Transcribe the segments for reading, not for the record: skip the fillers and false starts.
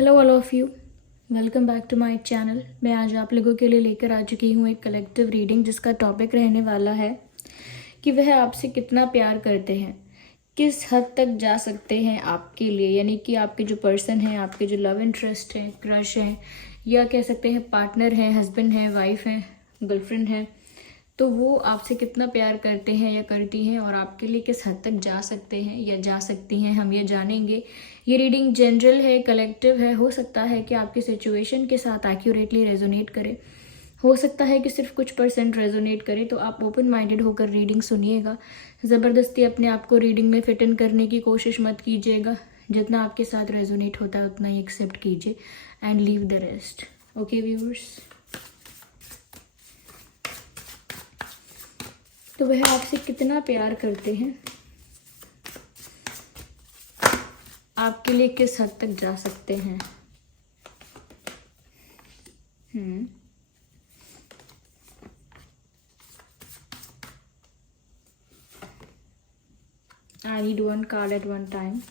Hello all of you, welcome back to my channel. मैं आज आप लोगों के लिए लेकर आ चुकी हूँ एक कलेक्टिव रीडिंग जिसका टॉपिक रहने वाला है कि वह आपसे कितना प्यार करते हैं, किस हद तक जा सकते हैं आपके लिए, यानी कि आपके जो पर्सन हैं, आपके जो लव इंटरेस्ट हैं, क्रश हैं, या कह सकते हैं पार्टनर हैं, हस्बैंड हैं, वाइफ हैं, गर्लफ्रेंड हैं, तो वो आपसे कितना प्यार करते हैं या करती हैं और आपके लिए किस हद तक जा सकते हैं या जा सकती हैं, हम ये जानेंगे। ये रीडिंग जनरल है, कलेक्टिव है। हो सकता है कि आपकी सिचुएशन के साथ एक्यूरेटली रेजोनेट करे, हो सकता है कि सिर्फ कुछ % रेजोनेट करे। तो आप ओपन माइंडेड होकर रीडिंग सुनिएगा। ज़बरदस्ती अपने आप को रीडिंग में फिट इन करने की कोशिश मत कीजिएगा। जितना आपके साथ रेजोनेट होता है उतना ही एक्सेप्ट कीजिए and leave the rest. Okay viewers, तो वह आपसे कितना प्यार करते हैं, आपके लिए किस हद तक जा सकते हैं। I need one card at one time.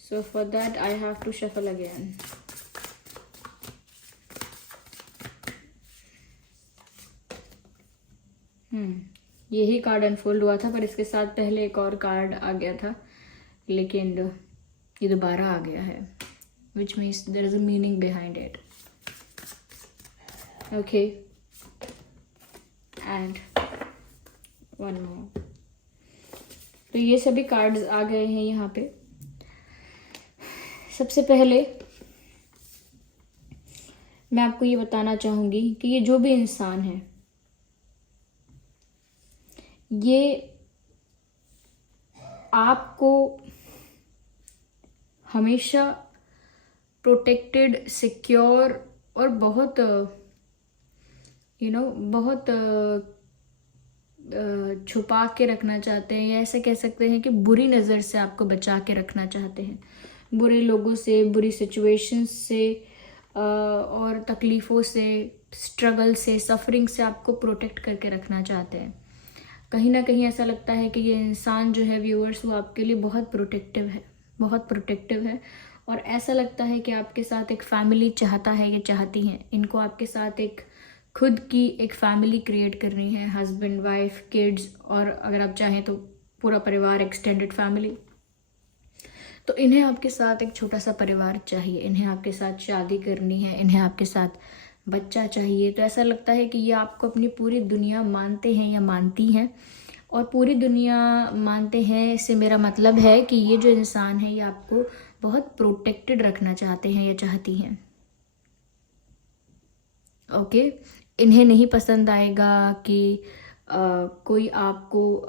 So for that I have to shuffle again. यही कार्ड अनफोल्ड हुआ था, पर इसके साथ पहले एक और कार्ड आ गया था, लेकिन ये दोबारा आ गया है, which means there is a meaning behind it. Okay, and one more. तो ये सभी कार्ड्स आ गए हैं यहाँ पे। सबसे पहले मैं आपको ये बताना चाहूँगी कि ये जो भी इंसान है, ये आपको हमेशा प्रोटेक्टेड, सिक्योर और बहुत बहुत छुपा के रखना चाहते हैं, या ऐसे कह सकते हैं कि बुरी नज़र से आपको बचा के रखना चाहते हैं। बुरे लोगों से, बुरी सिचुएशंस से और तकलीफ़ों से, स्ट्रगल से, सफरिंग से आपको प्रोटेक्ट करके रखना चाहते हैं। कहीं ना कहीं ऐसा लगता है कि ये इंसान जो है व्यूअर्स, वो आपके लिए बहुत प्रोटेक्टिव है, बहुत प्रोटेक्टिव है। और ऐसा लगता है कि आपके साथ एक फैमिली चाहता है या चाहती हैं। इनको आपके साथ एक खुद की एक फैमिली क्रिएट करनी है, हस्बैंड, वाइफ, किड्स, और अगर आप चाहें तो पूरा परिवार, एक्सटेंडेड फैमिली। तो इन्हें आपके साथ एक छोटा सा परिवार चाहिए, इन्हें आपके साथ शादी करनी है, इन्हें आपके साथ बच्चा चाहिए। तो ऐसा लगता है कि ये आपको अपनी पूरी दुनिया मानते हैं या मानती हैं। और पूरी दुनिया मानते हैं, इससे मेरा मतलब है कि ये जो इंसान है ये आपको बहुत प्रोटेक्टेड रखना चाहते हैं या चाहती हैं। ओके, इन्हें नहीं पसंद आएगा कि कोई आपको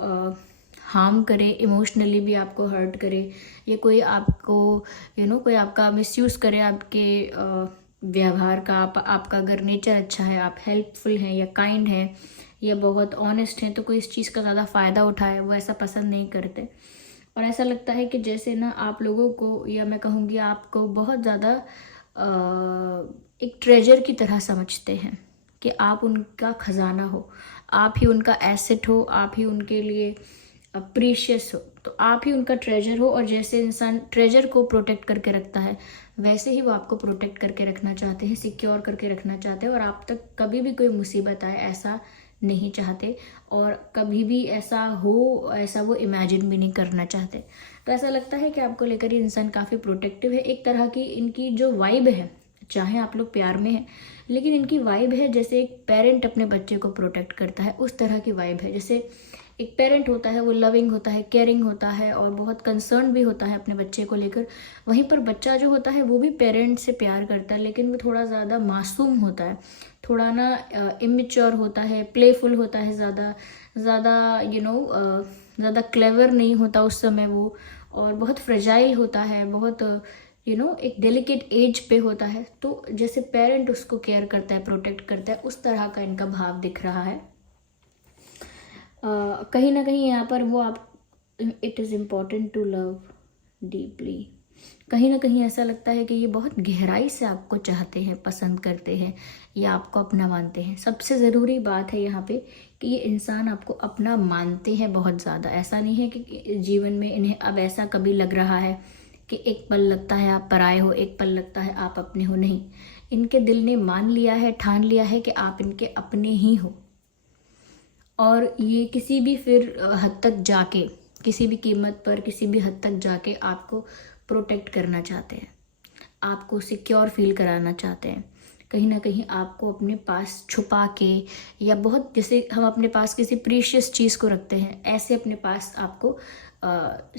हार्म करे, इमोशनली भी आपको हर्ट करे, या कोई आपको कोई आपका मिसयूज़ करे आपके व्यवहार का। आपका अगर नेचर अच्छा है, आप हेल्पफुल हैं या काइंड हैं या बहुत ऑनेस्ट हैं, तो कोई इस चीज़ का ज़्यादा फ़ायदा उठाए, वो ऐसा पसंद नहीं करते। और ऐसा लगता है कि जैसे ना आप लोगों को, या मैं कहूँगी आपको, बहुत ज़्यादा एक ट्रेजर की तरह समझते हैं कि आप उनका ख़जाना हो, आप ही उनका एसेट हो, आप ही उनके लिए प्रीशियस हो, तो आप ही उनका ट्रेजर हो। और जैसे इंसान ट्रेजर को प्रोटेक्ट करके रखता है, वैसे ही वो आपको प्रोटेक्ट करके रखना चाहते हैं, सिक्योर करके रखना चाहते हैं। और आप तक कभी भी कोई मुसीबत आए ऐसा नहीं चाहते, और कभी भी ऐसा हो ऐसा वो इमेजिन भी नहीं करना चाहते। तो ऐसा लगता है कि आपको लेकर ये इंसान काफ़ी प्रोटेक्टिव है। एक तरह की इनकी जो वाइब है, चाहे आप लोग प्यार में हैं, लेकिन इनकी वाइब है जैसे एक पेरेंट अपने बच्चे को प्रोटेक्ट करता है, उस तरह की वाइब है। जैसे एक पेरेंट होता है, वो लविंग होता है, केयरिंग होता है और बहुत कंसर्न भी होता है अपने बच्चे को लेकर। वहीं पर बच्चा जो होता है वो भी पेरेंट से प्यार करता है, लेकिन वो थोड़ा ज़्यादा मासूम होता है, थोड़ा ना इमेच्योर होता है, प्लेफुल होता है, ज़्यादा ज़्यादा क्लेवर नहीं होता उस समय वो, और बहुत फ्रेजाइल होता है, बहुत एक डेलिकेट एज पे होता है। तो जैसे पेरेंट उसको केयर करता है, प्रोटेक्ट करता है, उस तरह का इनका भाव दिख रहा है। कहीं ना कहीं यहाँ पर वो आप, it is important to love deeply. कहीं ना कहीं ऐसा लगता है कि ये बहुत गहराई से आपको चाहते हैं, पसंद करते हैं या आपको अपना मानते हैं। सबसे ज़रूरी बात है यहाँ पे कि ये इंसान आपको अपना मानते हैं बहुत ज़्यादा। ऐसा नहीं है कि जीवन में इन्हें अब ऐसा कभी लग रहा है कि एक पल लगता है आप पराए हो, एक पल लगता है आप अपने हो। नहीं, इनके दिल ने मान लिया है, ठान लिया है कि आप इनके अपने ही हो। और ये किसी भी फिर हद तक जाके, किसी भी कीमत पर, किसी भी हद तक जाके आपको प्रोटेक्ट करना चाहते हैं, आपको सिक्योर फील कराना चाहते हैं। कहीं ना कहीं आपको अपने पास छुपा के, या बहुत, जैसे हम अपने पास किसी प्रीशियस चीज़ को रखते हैं, ऐसे अपने पास आपको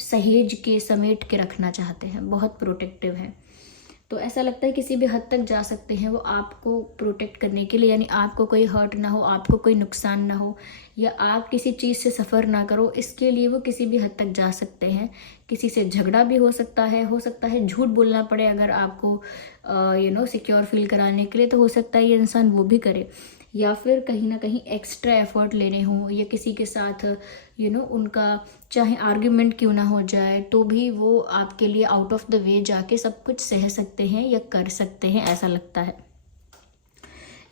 सहेज के, समेट के रखना चाहते हैं। बहुत प्रोटेक्टिव है। तो ऐसा लगता है किसी भी हद तक जा सकते हैं वो आपको प्रोटेक्ट करने के लिए, यानी आपको कोई हर्ट ना हो, आपको कोई नुकसान ना हो, या आप किसी चीज़ से सफ़र ना करो, इसके लिए वो किसी भी हद तक जा सकते हैं। किसी से झगड़ा भी हो सकता है झूठ बोलना पड़े अगर आपको सिक्योर फील कराने के लिए, तो हो सकता है ये इंसान वो भी करे। या फिर कहीं ना कहीं एक्स्ट्रा एफर्ट लेने हों, या किसी के साथ उनका चाहे आर्ग्यूमेंट क्यों ना हो जाए, तो भी वो आपके लिए आउट ऑफ द वे जाके सब कुछ सह सकते हैं या कर सकते हैं, ऐसा लगता है।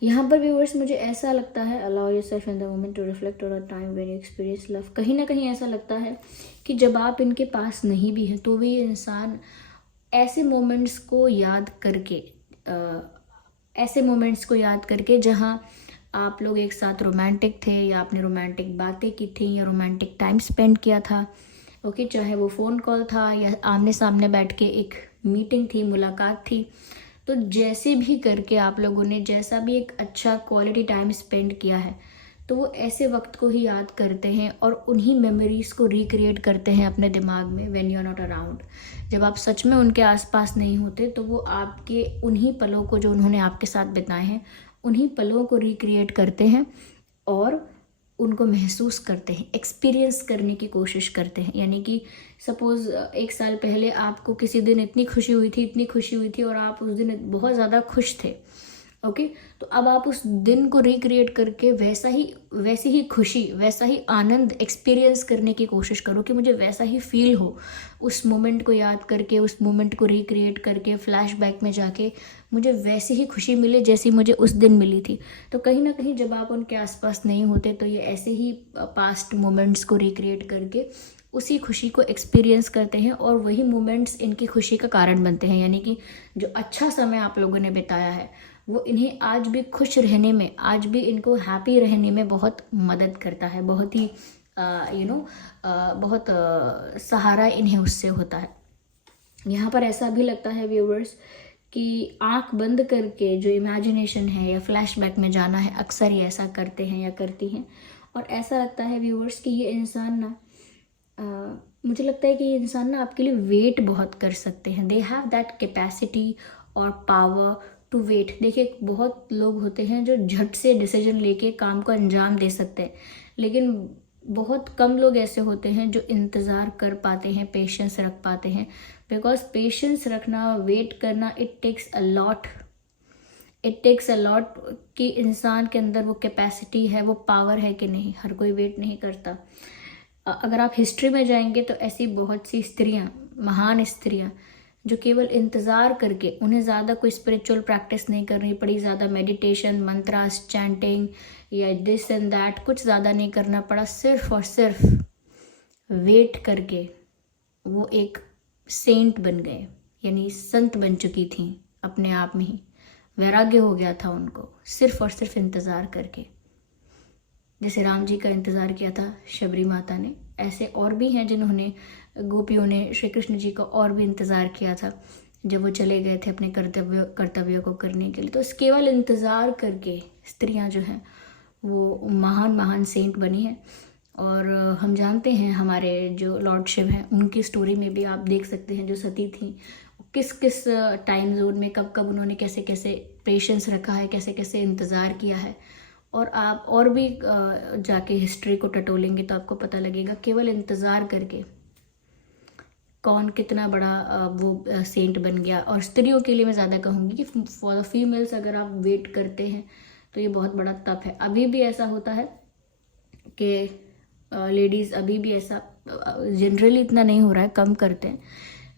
यहाँ पर व्यूअर्स मुझे ऐसा लगता है, allow yourself in the moment to reflect on a time when you experience love. कहीं ना कहीं ऐसा लगता है कि जब आप इनके पास नहीं भी हैं, तो भी ये इंसान ऐसे मोमेंट्स को याद करके जहाँ आप लोग एक साथ रोमांटिक थे, या आपने रोमांटिक बातें की थी, या रोमांटिक टाइम स्पेंड किया था, ओके, चाहे वो फ़ोन कॉल था या आमने सामने बैठ के एक मीटिंग थी, मुलाकात थी, तो जैसे भी करके आप लोगों ने जैसा भी एक अच्छा क्वालिटी टाइम स्पेंड किया है, तो वो ऐसे वक्त को ही याद करते हैं और उन्हीं मेमोरीज़ को रिक्रिएट करते हैं अपने दिमाग में when you are not around. जब आप सच में उनके आसपास नहीं होते, तो वो आपके उन्हीं पलों को जो उन्होंने आपके साथ बिताए हैं, उन्हीं पलों को रिक्रिएट करते हैं और उनको महसूस करते हैं, एक्सपीरियंस करने की कोशिश करते हैं। यानी कि सपोज़ 1 साल पहले आपको किसी दिन इतनी खुशी हुई थी और आप उस दिन बहुत ज़्यादा खुश थे, ओके, तो अब आप उस दिन को रिक्रिएट करके वैसी ही खुशी, वैसा ही आनंद एक्सपीरियंस करने की कोशिश करो कि मुझे वैसा ही फील हो। उस मोमेंट को याद करके, उस मोमेंट को रिक्रिएट करके, फ्लैशबैक में जाके मुझे वैसी ही खुशी मिले जैसी मुझे उस दिन मिली थी। तो कहीं ना कहीं जब आप उनके आसपास नहीं होते, तो ये ऐसे ही पास्ट मोमेंट्स को रिक्रिएट करके उसी खुशी को एक्सपीरियंस करते हैं, और वही मोमेंट्स इनकी खुशी का कारण बनते हैं। यानी कि जो अच्छा समय आप लोगों ने बिताया है, वो इन्हें आज भी खुश रहने में, आज भी इनको हैप्पी रहने में बहुत मदद करता है। बहुत ही बहुत सहारा इन्हें उससे होता है। यहाँ पर ऐसा भी लगता है व्यूवर्स कि आंख बंद करके जो इमेजिनेशन है या फ्लैशबैक में जाना है, अक्सर ये ऐसा करते हैं या करती हैं। और ऐसा लगता है व्यूवर्स कि ये इंसान ना, मुझे लगता है कि ये इंसान ना आपके लिए वेट बहुत कर सकते हैं। दे हैव दैट कैपेसिटी और पावर टू वेट। देखिए, बहुत लोग होते हैं जो झट से डिसीजन लेके काम को अंजाम दे सकते हैं, लेकिन बहुत कम लोग ऐसे होते हैं जो इंतज़ार कर पाते हैं, पेशेंस रख पाते हैं। बिकॉज पेशेंस रखना, वेट करना, इट टेक्स अ लॉट कि इंसान के अंदर वो कैपेसिटी है, वो पावर है कि नहीं। हर कोई वेट नहीं करता। अगर आप हिस्ट्री में जाएंगे तो ऐसी बहुत सी स्त्रियां, महान स्त्रियां, जो केवल इंतज़ार करके, उन्हें ज़्यादा कोई स्पिरिचुअल प्रैक्टिस नहीं करनी पड़ी, ज़्यादा मेडिटेशन, मंत्रास, चैंटिंग या दिस एंड दैट कुछ ज़्यादा नहीं करना पड़ा, सिर्फ और सिर्फ वेट करके वो एक सेंट बन गए, यानी संत बन चुकी थी अपने आप में ही। वैराग्य हो गया था उनको सिर्फ और सिर्फ इंतज़ार करके। जैसे राम जी का इंतज़ार किया था शबरी माता ने, ऐसे और भी हैं जिन्होंने, गोपियों ने श्री कृष्ण जी का और भी इंतज़ार किया था जब वो चले गए थे अपने कर्तव्यों को करने के लिए। तो केवल इंतज़ार करके स्त्रियां जो हैं वो महान महान सेंट बनी हैं। और हम जानते हैं हमारे जो लॉर्ड शिव हैं, उनकी स्टोरी में भी आप देख सकते हैं, जो सती थी, किस किस टाइम जोन में कब कब उन्होंने कैसे कैसे पेशेंस रखा है, कैसे कैसे इंतज़ार किया है। और आप और भी जाके हिस्ट्री को टटोलेंगे तो आपको पता लगेगा केवल इंतज़ार करके कौन कितना बड़ा वो सेंट बन गया। और स्त्रियों के लिए मैं ज़्यादा कहूँगी कि फॉर द फीमेल्स अगर आप वेट करते हैं तो ये बहुत बड़ा तप है। अभी भी ऐसा होता है कि लेडीज़ अभी भी ऐसा, जनरली इतना नहीं हो रहा है, कम करते हैं,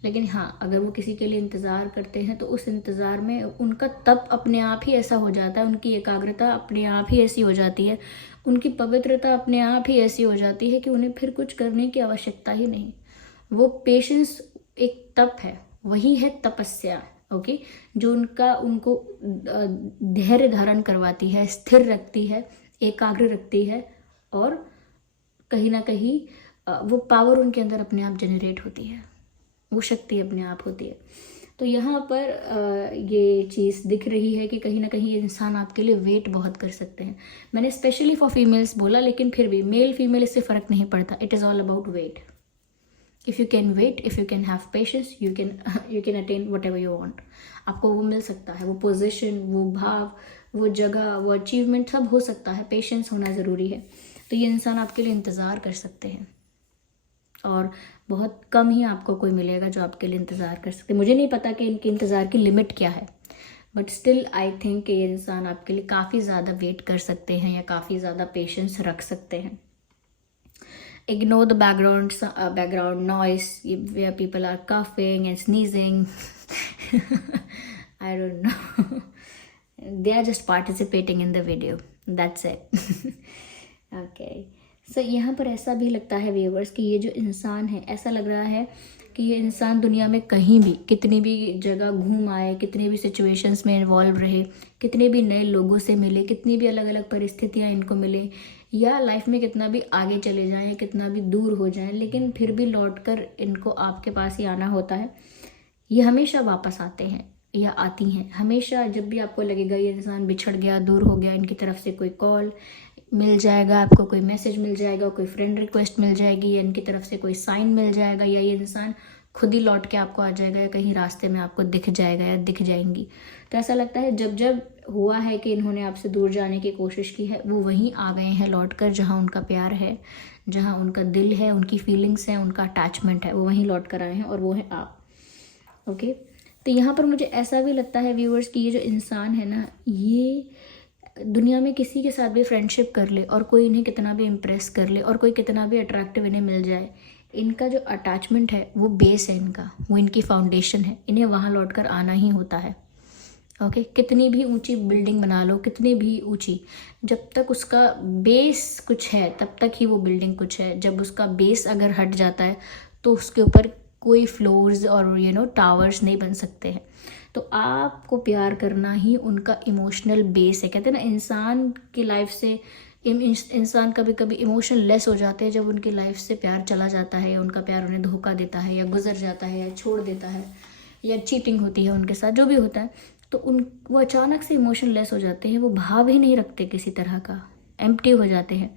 लेकिन हाँ, अगर वो किसी के लिए इंतज़ार करते हैं तो उस इंतज़ार में उनका तप अपने आप ही ऐसा हो जाता है, उनकी एकाग्रता अपने आप ही ऐसी हो जाती है, उनकी पवित्रता अपने आप ही ऐसी हो जाती है कि उन्हें फिर कुछ करने की आवश्यकता ही नहीं। वो पेशेंस एक तप है, वही है तपस्या। ओके, जो उनको धैर्य धारण करवाती है, स्थिर रखती है, एकाग्र रखती है, और कहीं ना कहीं वो पावर उनके अंदर अपने आप जनरेट होती है, वो शक्ति अपने आप होती है। तो यहाँ पर ये चीज़ दिख रही है कि कहीं ना कहीं ये इंसान आपके लिए वेट बहुत कर सकते हैं। मैंने स्पेशली फॉर फीमेल्स बोला, लेकिन फिर भी मेल फीमेल इससे फ़र्क नहीं पड़ता। It is all about wait. If you can wait, if you can have patience, you can attain whatever you want. आपको वो मिल सकता है, वो पोजिशन, वो भाव, वो जगह, वो अचीवमेंट सब हो सकता है। पेशेंस होना ज़रूरी है। तो ये इंसान आपके लिए इंतज़ार कर सकते हैं, और बहुत कम ही आपको कोई मिलेगा जो आपके लिए इंतज़ार कर सकते। मुझे नहीं पता कि इनके इंतज़ार की लिमिट क्या है, बट स्टिल आई थिंक कि ये इंसान आपके लिए काफ़ी ज़्यादा वेट कर सकते हैं या काफ़ी ज़्यादा पेशेंस रख सकते हैं। Ignore the background noise where people are coughing and sneezing. I don't know. They are just participating in the video. That's it. Okay. So यहाँ पर ऐसा भी लगता है व्यूअर्स कि ये जो इंसान है, ऐसा लग रहा है कि ये इंसान दुनिया में कहीं भी, कितनी भी जगह घूम आए, कितनी भी सिचुएशंस में इन्वॉल्व रहे, कितने भी नए लोगों से मिले, कितनी भी अलग अलग परिस्थितियाँ इनको मिले, या लाइफ में कितना भी आगे चले जाएं या कितना भी दूर हो जाएं, लेकिन फिर भी लौटकर इनको आपके पास ही आना होता है। ये हमेशा वापस आते हैं या आती हैं। हमेशा जब भी आपको लगेगा ये इंसान बिछड़ गया, दूर हो गया, इनकी तरफ से कोई कॉल मिल जाएगा आपको, कोई मैसेज मिल जाएगा, कोई फ्रेंड रिक्वेस्ट मिल जाएगी, या इनकी तरफ से कोई साइन मिल जाएगा, या ये इंसान खुद ही लौट के आपको आ जाएगा, या कहीं रास्ते में आपको दिख जाएगा या दिख जाएंगी। तो ऐसा लगता है जब जब हुआ है कि इन्होंने आपसे दूर जाने की कोशिश की है, वो वहीं आ गए हैं लौट कर, जहाँ उनका प्यार है, जहाँ उनका दिल है, उनकी फीलिंग्स हैं, उनका अटैचमेंट है, वो वहीं लौट कर आए हैं, और वो है आप। ओके, तो यहाँ पर मुझे ऐसा भी लगता है व्यूअर्स कि ये जो इंसान है ना, ये दुनिया में किसी के साथ भी फ्रेंडशिप कर ले, और कोई इन्हें कितना भी इम्प्रेस कर ले, और कोई कितना भी अट्रैक्टिव इन्हें मिल जाए, इनका जो अटैचमेंट है वो बेस है इनका, वो इनकी फाउंडेशन है। इन्हें वहाँ लौटकर आना ही होता है। ओके, कितनी भी ऊंची बिल्डिंग बना लो, कितनी भी ऊंची, जब तक उसका बेस कुछ है तब तक ही वो बिल्डिंग कुछ है। जब उसका बेस अगर हट जाता है तो उसके ऊपर कोई फ्लोर्स और टावर्स नहीं बन सकते हैं। तो आपको प्यार करना ही उनका इमोशनल बेस है। कहते हैं ना, इंसान की लाइफ से इंसान कभी कभी इमोशनल लेस हो जाते हैं जब उनकी लाइफ से प्यार चला जाता है, या उनका प्यार उन्हें धोखा देता है, या गुजर जाता है, या छोड़ देता है, या चीटिंग होती है उनके साथ, जो भी होता है। तो वो अचानक से इमोशनल लेस हो जाते हैं, वो भाव ही नहीं रखते किसी तरह का, एम्प्टी हो जाते हैं,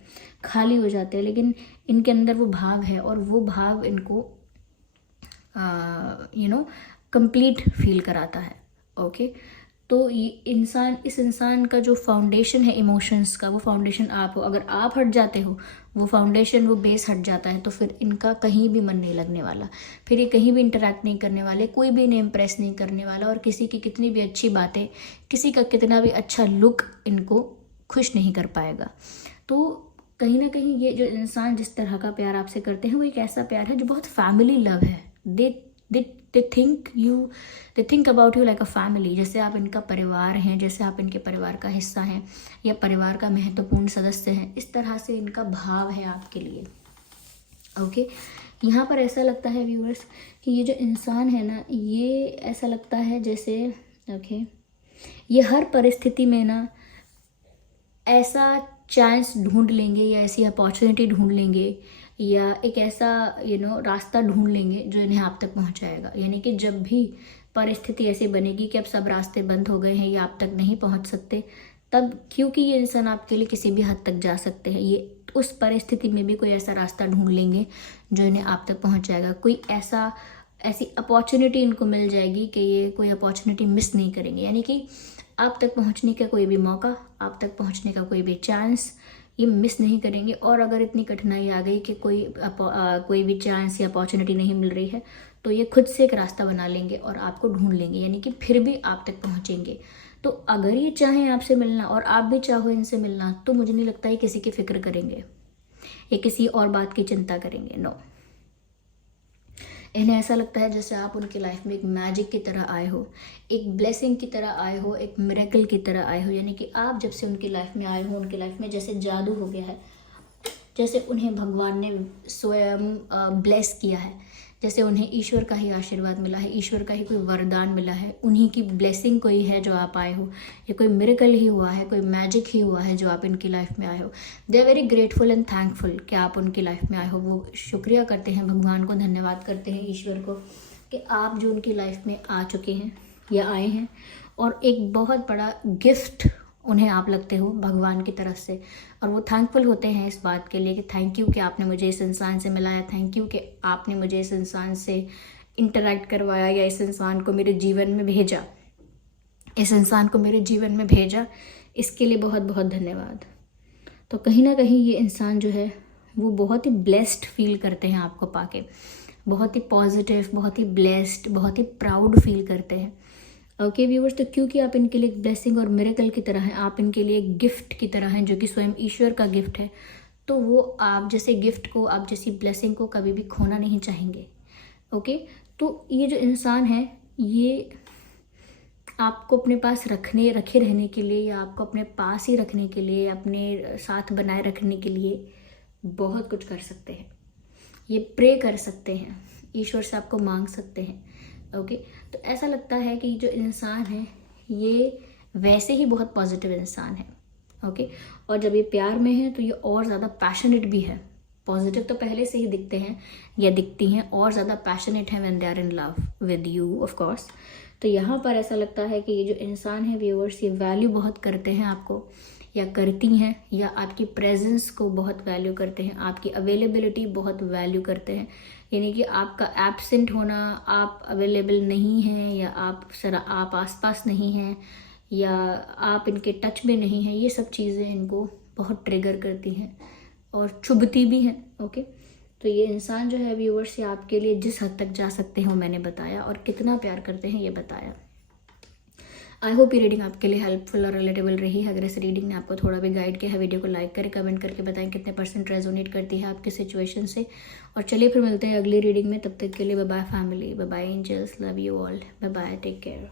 खाली हो जाते हैं। लेकिन इनके अंदर वो भाव है, और वो भाव इनको कंप्लीट फील कराता है। ओके, तो ये इस इंसान का जो फाउंडेशन है इमोशंस का, वो फाउंडेशन आप हो। अगर आप हट जाते हो, वो फाउंडेशन, वो बेस हट जाता है, तो फिर इनका कहीं भी मन नहीं लगने वाला, फिर ये कहीं भी इंटरेक्ट नहीं करने वाले, कोई भी इन्हें इम्प्रेस नहीं करने वाला, और किसी की कितनी भी अच्छी बातें, किसी का कितना भी अच्छा लुक इनको खुश नहीं कर पाएगा। तो कहीं ना कहीं ये जो इंसान जिस तरह का प्यार आपसे करते हैं, वो एक ऐसा प्यार है जो बहुत फैमिली लव है। They think about you like a family, जैसे आप इनका परिवार हैं, जैसे आप इनके परिवार का हिस्सा हैं, या परिवार का महत्वपूर्ण सदस्य हैं। इस तरह से इनका भाव है आपके लिए। ओके, यहाँ पर ऐसा लगता है व्यूअर्स कि ये जो इंसान है ना, ये ऐसा लगता है जैसे ये हर परिस्थिति में ना ऐसा चांस ढूंढ लेंगे, या ऐसी अपॉर्चुनिटी ढूंढ लेंगे, या एक ऐसा रास्ता ढूंढ लेंगे जो इन्हें आप तक पहुंचाएगा। यानी कि जब भी परिस्थिति ऐसी बनेगी कि अब सब रास्ते बंद हो गए हैं या आप तक नहीं पहुंच सकते, तब क्योंकि ये इंसान आपके लिए किसी भी हद तक जा सकते हैं, ये उस परिस्थिति में भी कोई ऐसा रास्ता ढूंढ लेंगे जो इन्हें आप तक पहुंचाएगा। कोई ऐसी अपॉर्चुनिटी इनको मिल जाएगी कि ये कोई अपॉर्चुनिटी मिस नहीं करेंगे। यानी कि आप तक पहुंचने का कोई भी मौका, आप तक पहुंचने का कोई भी चांस ये मिस नहीं करेंगे। और अगर इतनी कठिनाई आ गई कि कोई भी चांस या अपॉर्चुनिटी नहीं मिल रही है, तो ये खुद से एक रास्ता बना लेंगे और आपको ढूंढ लेंगे, यानी कि फिर भी आप तक पहुंचेंगे। तो अगर ये चाहें आपसे मिलना और आप भी चाहो इनसे मिलना, तो मुझे नहीं लगता ये किसी की फिक्र करेंगे, ये किसी और बात की चिंता करेंगे। नो, इन्हें ऐसा लगता है जैसे आप उनकी लाइफ में एक मैजिक की तरह आए हो, एक ब्लेसिंग की तरह आए हो, एक मिरेकल की तरह आए हो। यानी कि आप जब से उनकी लाइफ में आए हो, उनकी लाइफ में जैसे जादू हो गया है, जैसे उन्हें भगवान ने स्वयं ब्लेस किया है, जैसे उन्हें ईश्वर का ही आशीर्वाद मिला है, ईश्वर का ही कोई वरदान मिला है, उन्हीं की ब्लेसिंग कोई है जो आप आए हो, या कोई मिरेकल ही हुआ है, कोई मैजिक ही हुआ है जो आप इनकी लाइफ में आए हो। They are very grateful and thankful कि आप उनकी लाइफ में आए हो। वो शुक्रिया करते हैं, भगवान को धन्यवाद करते हैं, ईश्वर को, कि आप जो उनकी लाइफ में आ चुके हैं या आए हैं। और एक बहुत बड़ा गिफ्ट उन्हें आप लगते हो भगवान की तरफ से, और वो थैंकफुल होते हैं इस बात के लिए कि थैंक यू कि आपने मुझे इस इंसान से मिलाया, थैंक यू कि आपने मुझे इस इंसान से इंटरेक्ट करवाया, या इस इंसान को मेरे जीवन में भेजा, इस इंसान को मेरे जीवन में भेजा, इसके लिए बहुत बहुत धन्यवाद। तो कहीं ना कहीं ये इंसान जो है वो बहुत ही ब्लेस्ड फील करते हैं आपको पाके, बहुत ही पॉजिटिव, बहुत ही ब्लेस्ड, बहुत ही प्राउड फील करते हैं। ओके व्यूवर्स, तो क्योंकि आप इनके लिए एक ब्लेसिंग और मिरेकल की तरह हैं, आप इनके लिए एक गिफ्ट की तरह हैं जो कि स्वयं ईश्वर का गिफ्ट है, तो वो आप जैसे गिफ्ट को, आप जैसी ब्लेसिंग को कभी भी खोना नहीं चाहेंगे। ओके, तो ये जो इंसान है ये आपको अपने पास रखे रहने के लिए, या आपको अपने पास ही रखने के लिए, अपने साथ बनाए रखने के लिए बहुत कुछ कर सकते हैं। ये प्रे कर सकते हैं, ईश्वर से आपको मांग सकते हैं। ओके, तो ऐसा लगता है कि जो इंसान है ये वैसे ही बहुत पॉजिटिव इंसान है। ओके, और जब ये प्यार में है तो ये और ज़्यादा पैशनेट भी है। पॉजिटिव तो पहले से ही दिखते हैं या दिखती हैं, और ज़्यादा पैशनेट हैं when they are in love with you of course. तो यहाँ पर ऐसा लगता है कि ये जो इंसान है व्यूअर्स, ये वैल्यू बहुत करते हैं आपको, या करती हैं, या आपकी प्रेजेंस को बहुत वैल्यू करते हैं, आपकी अवेलेबिलिटी बहुत वैल्यू करते हैं। यानी कि आपका एब्सेंट होना, आप अवेलेबल नहीं हैं, या आप आसपास नहीं हैं, या आप इनके टच में नहीं हैं, ये सब चीज़ें इनको बहुत ट्रिगर करती हैं और चुभती भी हैं। ओके, तो ये इंसान जो है व्यूअर्स, ये आपके लिए जिस हद तक जा सकते हैं वो मैंने बताया, और कितना प्यार करते हैं ये बताया। आई होप ये रीडिंग आपके लिए हेल्पफुल और रिलेटेबल रही है। अगर इस रीडिंग ने आपको थोड़ा भी गाइड किया है, वीडियो को लाइक करें, कमेंट करके बताएं कितने % रेजोनेट करती है आपके सिचुएशन से। और चलिए फिर मिलते हैं अगली रीडिंग में, तब तक के लिए bye bye family, bye bye angels, love you all, bye bye, take care.